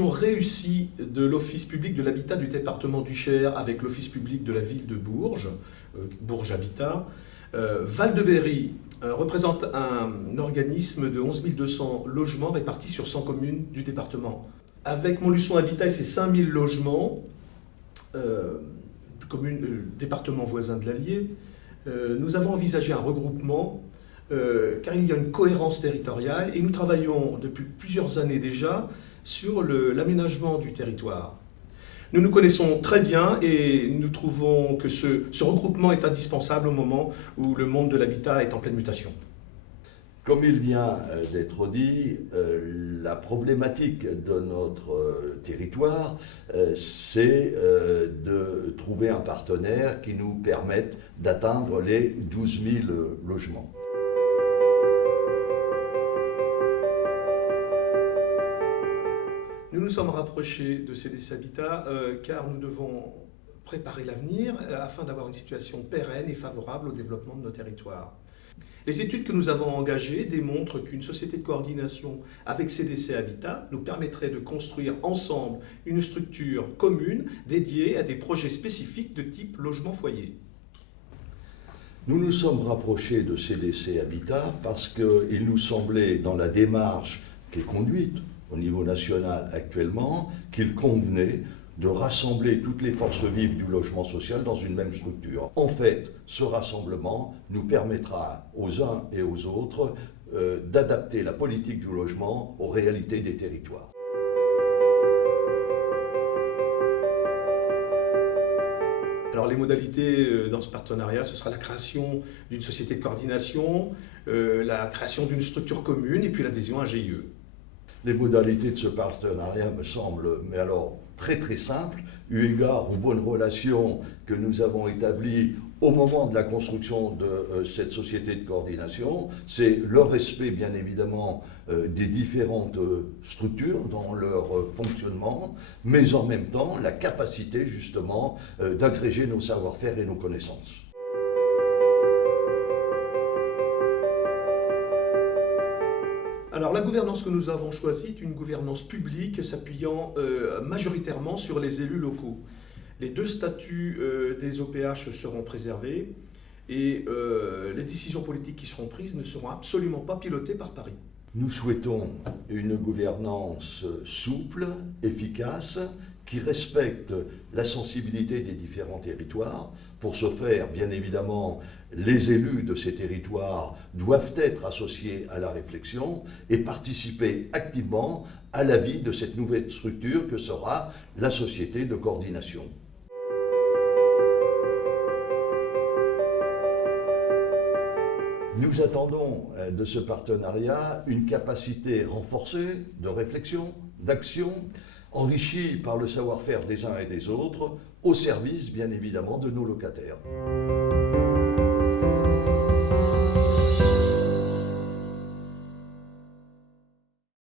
fusion réussie de l'Office public de l'habitat du département du Cher avec l'Office public de la ville de Bourges, Bourges Habitat. Val-de-Berry représente un organisme de 11 200 logements répartis sur 100 communes du département. Avec Montluçon Habitat et ses 5000 logements, département voisin de l'Allier, nous avons envisagé un regroupement car il y a une cohérence territoriale et nous travaillons depuis plusieurs années déjà sur l'aménagement du territoire. Nous nous connaissons très bien et nous trouvons que ce regroupement est indispensable au moment où le monde de l'habitat est en pleine mutation. Comme il vient d'être dit, la problématique de notre territoire, c'est de trouver un partenaire qui nous permette d'atteindre les 12 000 logements. Nous nous sommes rapprochés de CDC Habitat car nous devons préparer l'avenir afin d'avoir une situation pérenne et favorable au développement de nos territoires. Les études que nous avons engagées démontrent qu'une société de coordination avec CDC Habitat nous permettrait de construire ensemble une structure commune dédiée à des projets spécifiques de type logement-foyer. Nous nous sommes rapprochés de CDC Habitat parce qu'il nous semblait, dans la démarche qui est conduite au niveau national actuellement, qu'il convenait de rassembler toutes les forces vives du logement social dans une même structure. En fait, ce rassemblement nous permettra aux uns et aux autres d'adapter la politique du logement aux réalités des territoires. Alors les modalités dans ce partenariat, ce sera la création d'une société de coordination, la création d'une structure commune et puis l'adhésion à un GIE. Les modalités de ce partenariat me semblent, mais alors très très simples, eu égard aux bonnes relations que nous avons établies au moment de la construction de cette société de coordination. C'est le respect bien évidemment des différentes structures dans leur fonctionnement, mais en même temps la capacité justement d'agréger nos savoir-faire et nos connaissances. Alors la gouvernance que nous avons choisie est une gouvernance publique s'appuyant majoritairement sur les élus locaux. Les 2 statuts des OPH seront préservés et les décisions politiques qui seront prises ne seront absolument pas pilotées par Paris. Nous souhaitons une gouvernance souple, efficace, qui respecte la sensibilité des différents territoires. Pour ce faire, bien évidemment, les élus de ces territoires doivent être associés à la réflexion et participer activement à la vie de cette nouvelle structure que sera la société de coordination. Nous attendons de ce partenariat une capacité renforcée de réflexion, d'action, enrichie par le savoir-faire des uns et des autres, au service bien évidemment de nos locataires.